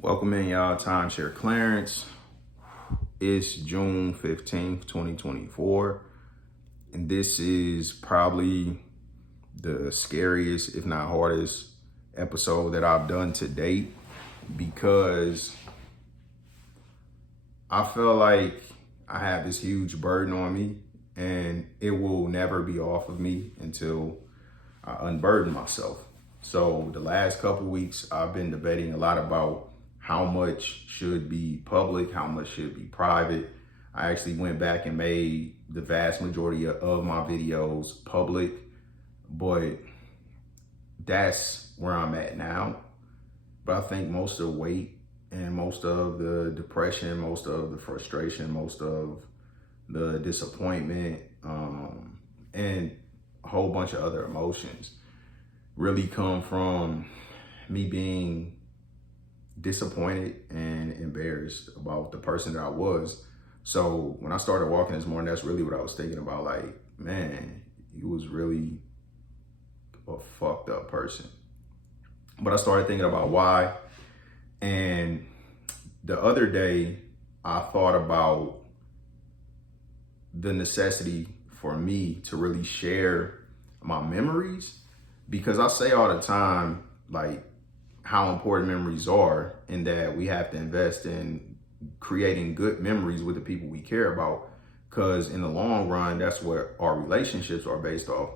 Welcome in, y'all. Timeshare Clarence. It's June 15th, 2024. And this is probably the scariest, if not hardest, episode that I've done to date because I feel like I have this huge burden on me and it will never be off of me until I unburden myself. So the last couple weeks, I've been debating a lot about how much should be public, how much should be private. I actually went back and made the vast majority of my videos public, but that's where I'm at now. But I think most of the weight and most of the depression, most of the frustration, most of the disappointment, and a whole bunch of other emotions really come from me being disappointed and embarrassed about the person that I was. So when I started walking this morning, that's really what I was thinking about. Like, man, you was really a fucked up person. But I started thinking about why. And the other day, I thought about the necessity for me to really share my memories, because I say all the time, like, how important memories are, and that we have to invest in creating good memories with the people we care about, because in the long run, that's what our relationships are based off.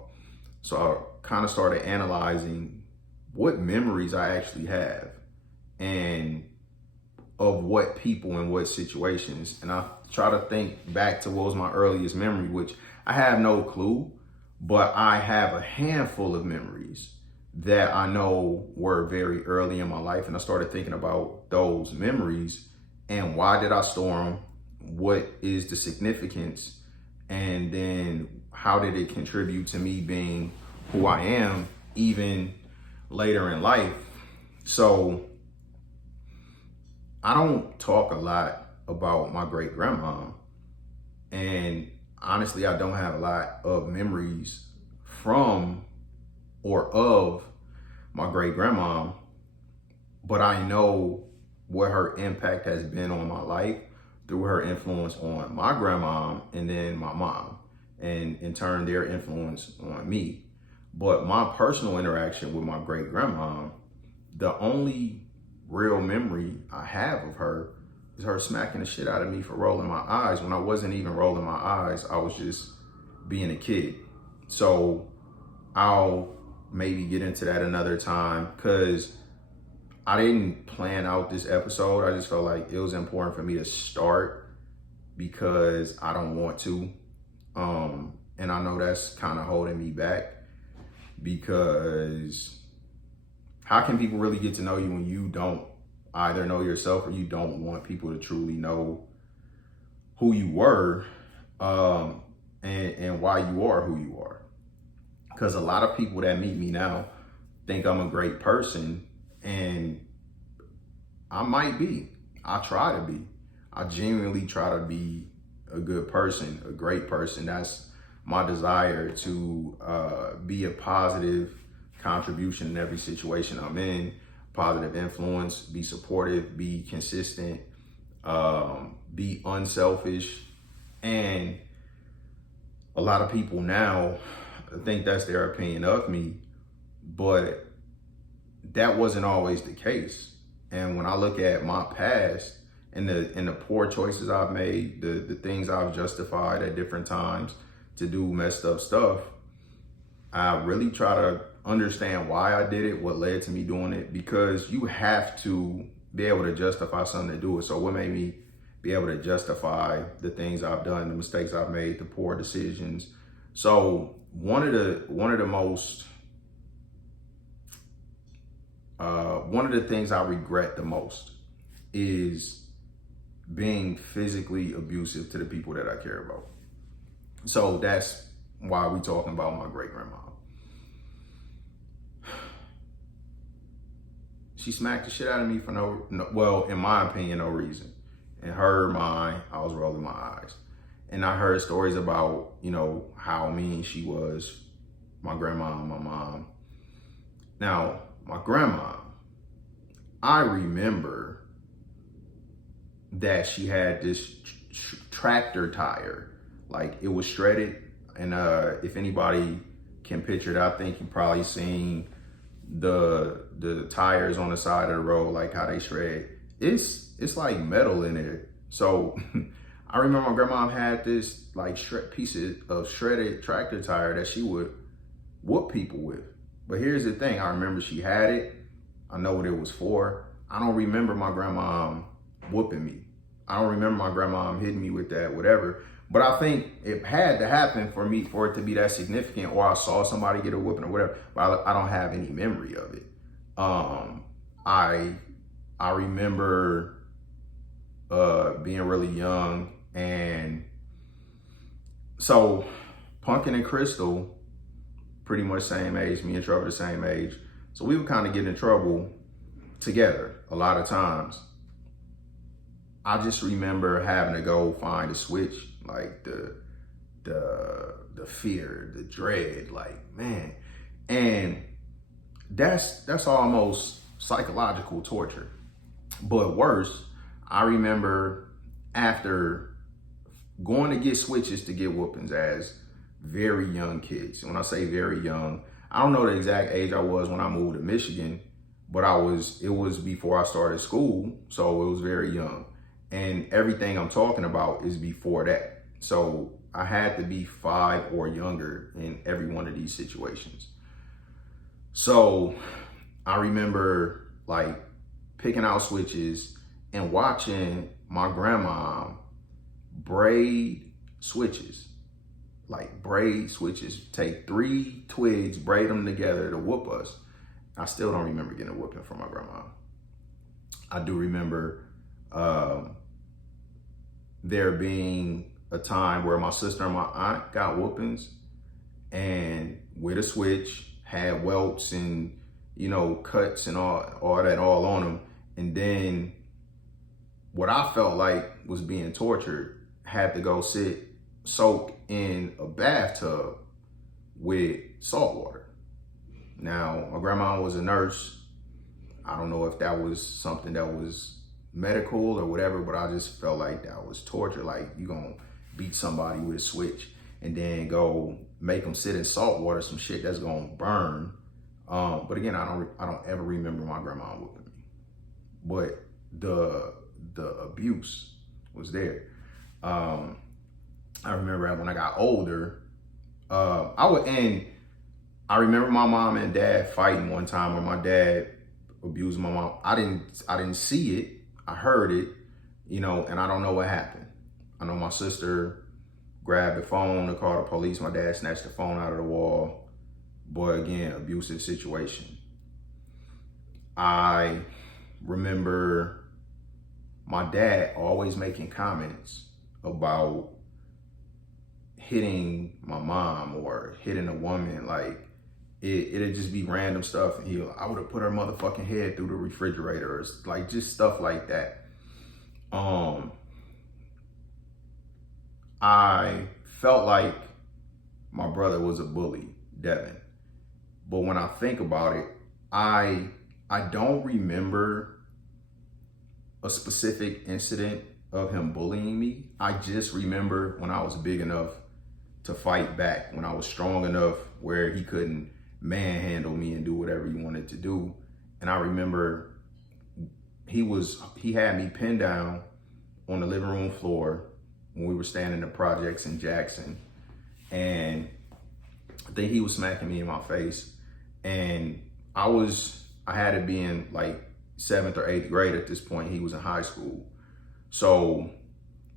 So I kind of started analyzing what memories I actually have and of what people and what situations. And I try to think back to what was my earliest memory, which I have no clue, but I have a handful of memories that I know were very early in my life. And I started thinking about those memories and why did I store them? What is the significance? And then how did it contribute to me being who I am even later in life? So I don't talk a lot about my great grandma. And honestly, I don't have a lot of memories from or of my great grandma, but I know what her impact has been on my life through her influence on my grandma and then my mom, and in turn their influence on me. But my personal interaction with my great grandma, the only real memory I have of her is her smacking the shit out of me for rolling my eyes when I wasn't even rolling my eyes. I was just being a kid. So I'll maybe get into that another time, because I didn't plan out this episode. I just felt like it was important for me to start because I don't want to. And I know that's kind of holding me back, because how can people really get to know you when you don't either know yourself or you don't want people to truly know who you were, and why you are who you are? Because a lot of people that meet me now think I'm a great person, and I might be. I try to be. I genuinely try to be a good person, a great person. That's my desire, to be a positive contribution in every situation I'm in, positive influence, be supportive, be consistent, be unselfish. And a lot of people now think that's their opinion of me, but that wasn't always the case. And when I look at my past and the poor choices I've made, the things I've justified at different times to do messed up stuff, I really try to understand why I did it, what led to me doing it, because you have to be able to justify something to do it. So what made me be able to justify the things I've done, the mistakes I've made, the poor decisions? So one of the things I regret the most is being physically abusive to the people that I care about. So that's why we talking about my great grandma. She smacked the shit out of me for well, in my opinion, no reason. In her mind, I was rolling my eyes. And I heard stories about, how mean she was, my grandma and my mom. Now, my grandma, I remember that she had this tractor tire, like it was shredded. And if anybody can picture it, I think you probably seen the tires on the side of the road, like how they shred. It's like metal in it. So I remember my grandma had this like piece of shredded tractor tire that she would whoop people with. But here's the thing, I remember she had it. I know what it was for. I don't remember my grandma whooping me. I don't remember my grandma hitting me with that, whatever. But I think it had to happen for it to be that significant, or I saw somebody get a whooping or whatever. But I don't have any memory of it. I remember being really young, and so Pumpkin and Crystal, pretty much same age. Me and Trevor the same age. So we would kind of get in trouble together a lot of times. I just remember having to go find a switch, like the fear, the dread, like, man. And that's almost psychological torture. But worse, I remember after going to get switches to get whoopings as very young kids. And when I say very young, I don't know the exact age I was when I moved to Michigan, but it was before I started school, so it was very young. And everything I'm talking about is before that. So I had to be 5 or younger in every one of these situations. So I remember like picking out switches and watching my grandma braid switches. Like braid switches, take 3 twigs, braid them together to whoop us. I still don't remember getting a whooping from my grandma. I do remember there being a time where my sister and my aunt got whoopings, and with a switch, had welts and, you know, cuts and all that all on them. And then what I felt like was being tortured, had to go soak in a bathtub with salt water. Now, my grandma was a nurse. I don't know if that was something that was medical or whatever, but I just felt like that was torture. Like, you gonna beat somebody with a switch and then go make them sit in salt water, some shit that's gonna burn. But again, I don't ever remember my grandma whooping me. But the abuse was there. I remember when I got older, I remember my mom and dad fighting one time where my dad abused my mom. I didn't see it. I heard it, you know, and I don't know what happened. I know my sister grabbed the phone to call the police. My dad snatched the phone out of the wall. But again, abusive situation. I remember my dad always making comments about hitting my mom or hitting a woman. Like, it'd just be random stuff. And I would have put her motherfucking head through the refrigerator, or like just stuff like that. I felt like my brother was a bully, Devin. But when I think about it, I don't remember a specific incident of him bullying me. I just remember when I was big enough to fight back, when I was strong enough where he couldn't manhandle me and do whatever he wanted to do. And I remember he had me pinned down on the living room floor when we were staying in the projects in Jackson. And I think he was smacking me in my face. And I had to be in like 7th or 8th grade at this point. He was in high school. So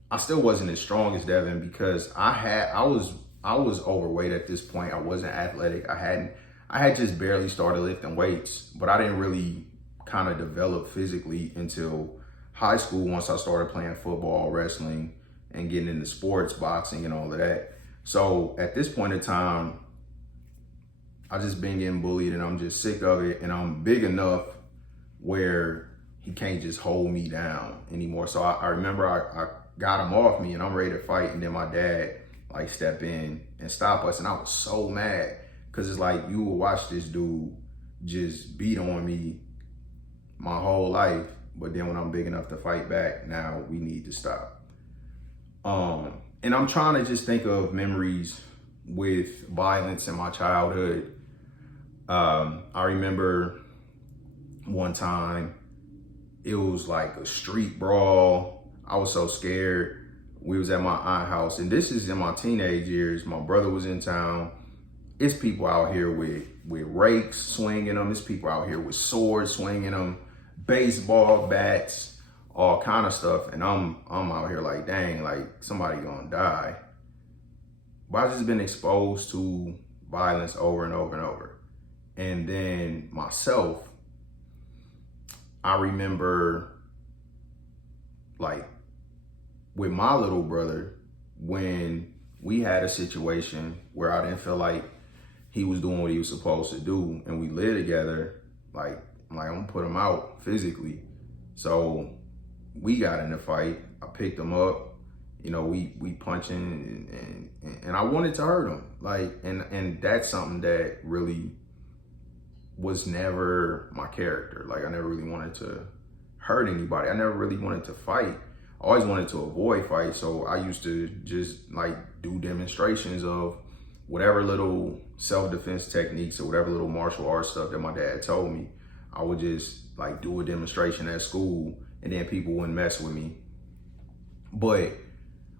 I still wasn't as strong as Devin because I was overweight at this point. I wasn't athletic. I had just barely started lifting weights, but I didn't really kind of develop physically until high school, once I started playing football, wrestling, and getting into sports, boxing, and all of that. So at this point in time, I just been getting bullied and I'm just sick of it. And I'm big enough where he can't just hold me down anymore. So I remember I got him off me and I'm ready to fight. And then my dad like step in and stop us. And I was so mad because it's like, you will watch this dude just beat on me my whole life. but then when I'm big enough to fight back, now we need to stop. And I'm trying to just think of memories with violence in my childhood. I remember one time it was like a street brawl. I was so scared. We was at my aunt's house, and this is in my teenage years. My brother was in town. It's people out here with rakes swinging them. It's people out here with swords swinging them, baseball bats, all kind of stuff. And I'm out here like, dang, like somebody gonna die. But I've just been exposed to violence over and over and over. And then myself, I remember like with my little brother, when we had a situation where I didn't feel like he was doing what he was supposed to do, and we lived together, like I'm gonna put him out physically. So we got in a fight. I picked him up. You know, we punching and I wanted to hurt him. Like, and that's something that really was never my character. Like, I never really wanted to hurt anybody. I never really wanted to fight. I always wanted to avoid fights. So I used to just like do demonstrations of whatever little self-defense techniques or whatever little martial arts stuff that my dad told me. I would just like do a demonstration at school, and then people wouldn't mess with me. But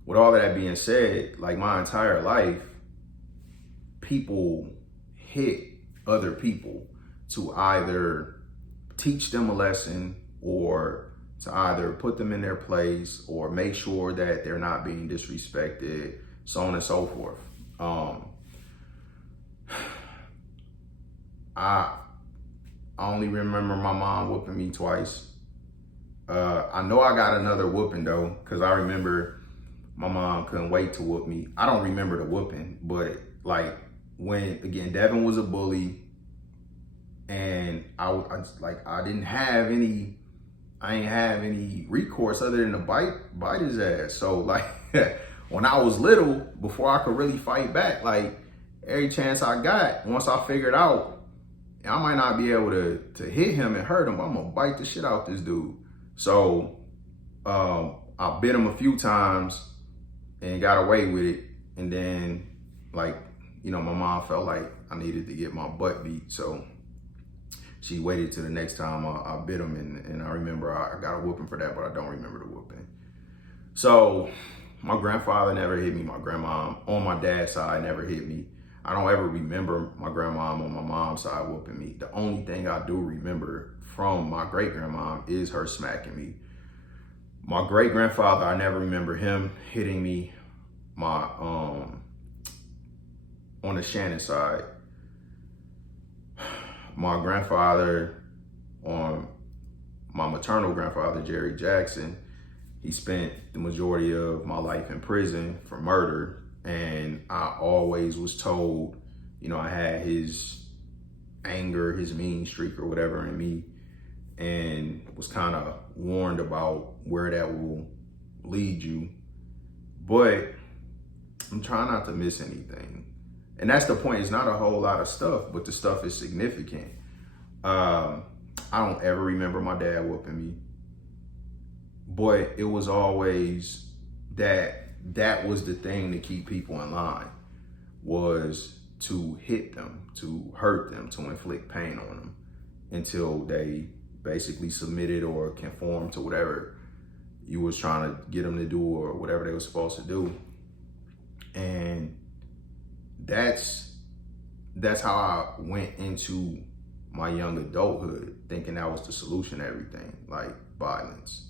with all that being said, like my entire life, people hit other people to either teach them a lesson or to either put them in their place or make sure that they're not being disrespected, so on and so forth. I only remember my mom whooping me twice. I know I got another whooping though, because I remember my mom couldn't wait to whoop me. I don't remember the whooping, but like when, again, Devin was a bully, and I didn't have any recourse other than to bite his ass. So like when I was little, before I could really fight back, like every chance I got, once I figured out I might not be able to hit him and hurt him, I'm gonna bite the shit out this dude. So I bit him a few times and got away with it. And then, like, you know, my mom felt like I needed to get my butt beat. So she waited till the next time I bit him. And I remember I got a whooping for that, but I don't remember the whooping. So my grandfather never hit me. My grandma on my dad's side never hit me. I don't ever remember my grandmom on my mom's side whooping me. The only thing I do remember from my great-grandmom is her smacking me. My great-grandfather, I never remember him hitting me. My on the Shannon side, my grandfather, on my maternal grandfather, Jerry Jackson, he spent the majority of my life in prison for murder. And I always was told, you know, I had his anger, his mean streak or whatever in me, and was kind of warned about where that will lead you. But I'm trying not to miss anything. And that's the point. It's not a whole lot of stuff, but the stuff is significant. I don't ever remember my dad whooping me, but it was always that was the thing to keep people in line, was to hit them, to hurt them, to inflict pain on them until they basically submitted or conformed to whatever you was trying to get them to do or whatever they were supposed to do. And that's how I went into my young adulthood, thinking that was the solution to everything, like violence,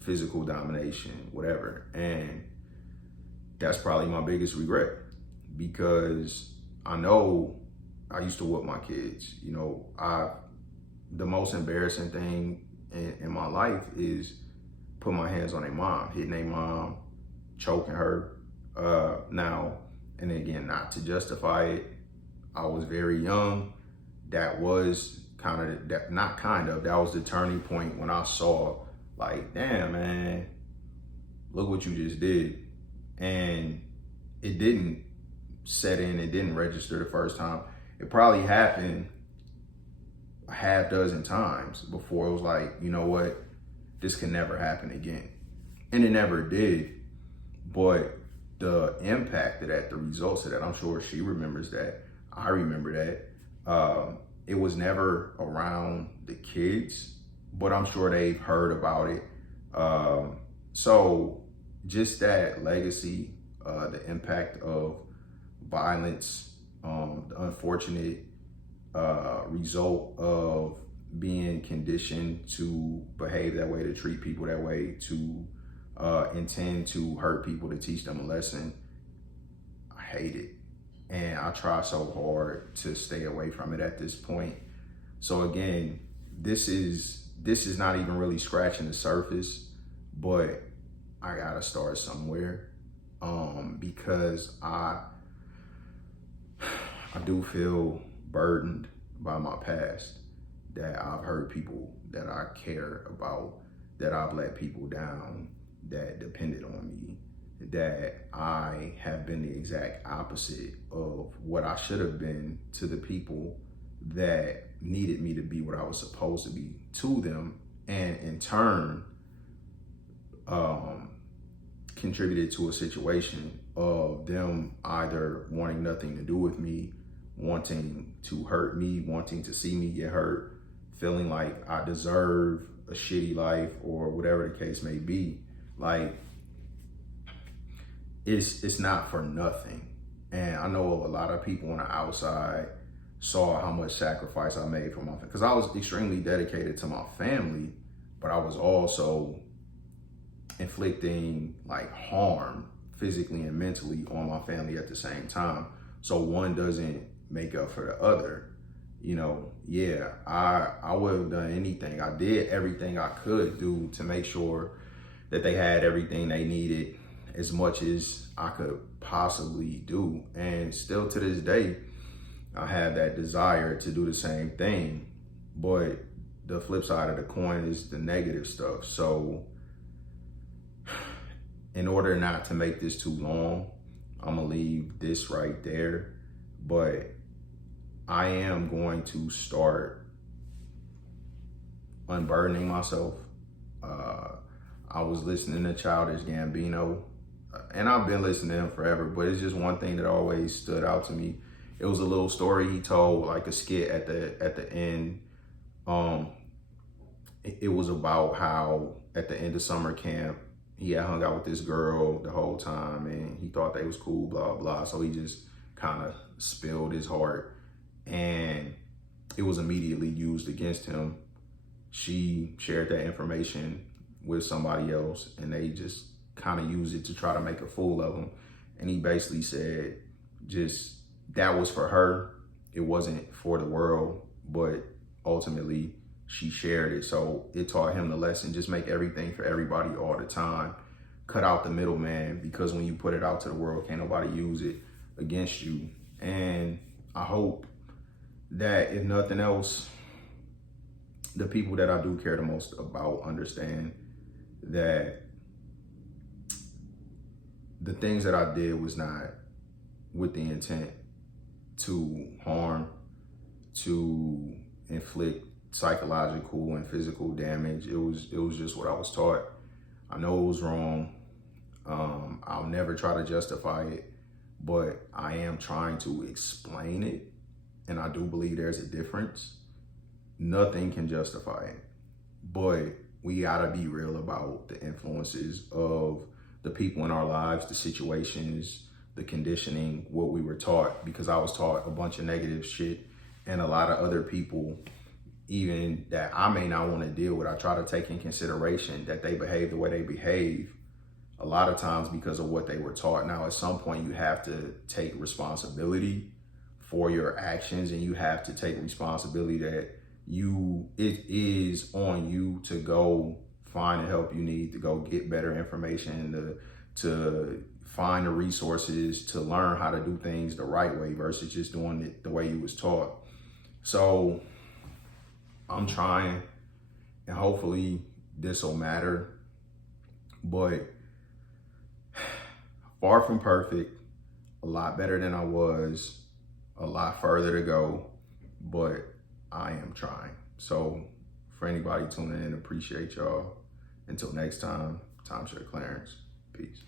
physical domination, whatever. And that's probably my biggest regret, because I know I used to whoop my kids. You know, the most embarrassing thing in my life is putting my hands on a mom, hitting a mom, choking her. Now, and again, not to justify it, I was very young. That was that was the turning point when I saw, like, damn, man, look what you just did. And it didn't set in, it didn't register the first time. It probably happened a half dozen times before it was like, you know what, this can never happen again. And it never did. But the impact of that, the results of that, I'm sure she remembers that. I remember that. It was never around the kids, but I'm sure they've heard about it. So just that legacy, the impact of violence, the unfortunate result of being conditioned to behave that way, to treat people that way, to intend to hurt people, to teach them a lesson. I hate it. And I try so hard to stay away from it at this point. So again, this is not even really scratching the surface, but I gotta start somewhere. Because I do feel burdened by my past, that I've hurt people that I care about, that I've let people down that depended on me, that I have been the exact opposite of what I should have been to the people that needed me to be what I was supposed to be to them, and in turn contributed to a situation of them either wanting nothing to do with me, wanting to hurt me, wanting to see me get hurt, feeling like I deserve a shitty life or whatever the case may be. Like, it's not for nothing. And I know a lot of people on the outside saw how much sacrifice I made for my family, because I was extremely dedicated to my family, but I was also inflicting like harm physically and mentally on my family at the same time. So one doesn't make up for the other. You know, yeah, I would have done anything. I did everything I could do to make sure that they had everything they needed, as much as I could possibly do. And still to this day, I have that desire to do the same thing. But the flip side of the coin is the negative stuff. So in order not to make this too long, I'm gonna leave this right there. But I am going to start unburdening myself. I was listening to Childish Gambino, and I've been listening to him forever, but it's just one thing that always stood out to me. It was a little story he told, like a skit at the end. It was about how at the end of summer camp, he had hung out with this girl the whole time, and he thought they was cool, blah, blah. So he just kind of spilled his heart, and it was immediately used against him. She shared that information with somebody else, and they just kind of used it to try to make a fool of him. And he basically said, just, that was for her. It wasn't for the world, but ultimately she shared it. So it taught him the lesson: just make everything for everybody all the time. Cut out the middleman, because when you put it out to the world, can't nobody use it against you. And I hope that, if nothing else, the people that I do care the most about understand that the things that I did was not with the intent to harm, to inflict psychological and physical damage. It was just what I was taught. I know it was wrong. I'll never try to justify it, but I am trying to explain it. And I do believe there's a difference. Nothing can justify it, but we gotta be real about the influences of the people in our lives, the situations, the conditioning, what we were taught, because I was taught a bunch of negative shit, and a lot of other people, even that I may not want to deal with, I try to take in consideration that they behave the way they behave a lot of times because of what they were taught. Now, at some point, you have to take responsibility for your actions, and you have to take responsibility that it is on you to go find the help you need, to go get better information, to find the resources, to learn how to do things the right way versus just doing it the way you was taught. So I'm trying, and hopefully this will matter, but far from perfect, a lot better than I was, a lot further to go, but I am trying. So for anybody tuning in, appreciate y'all. Until next time, timeshare Clarence. Peace.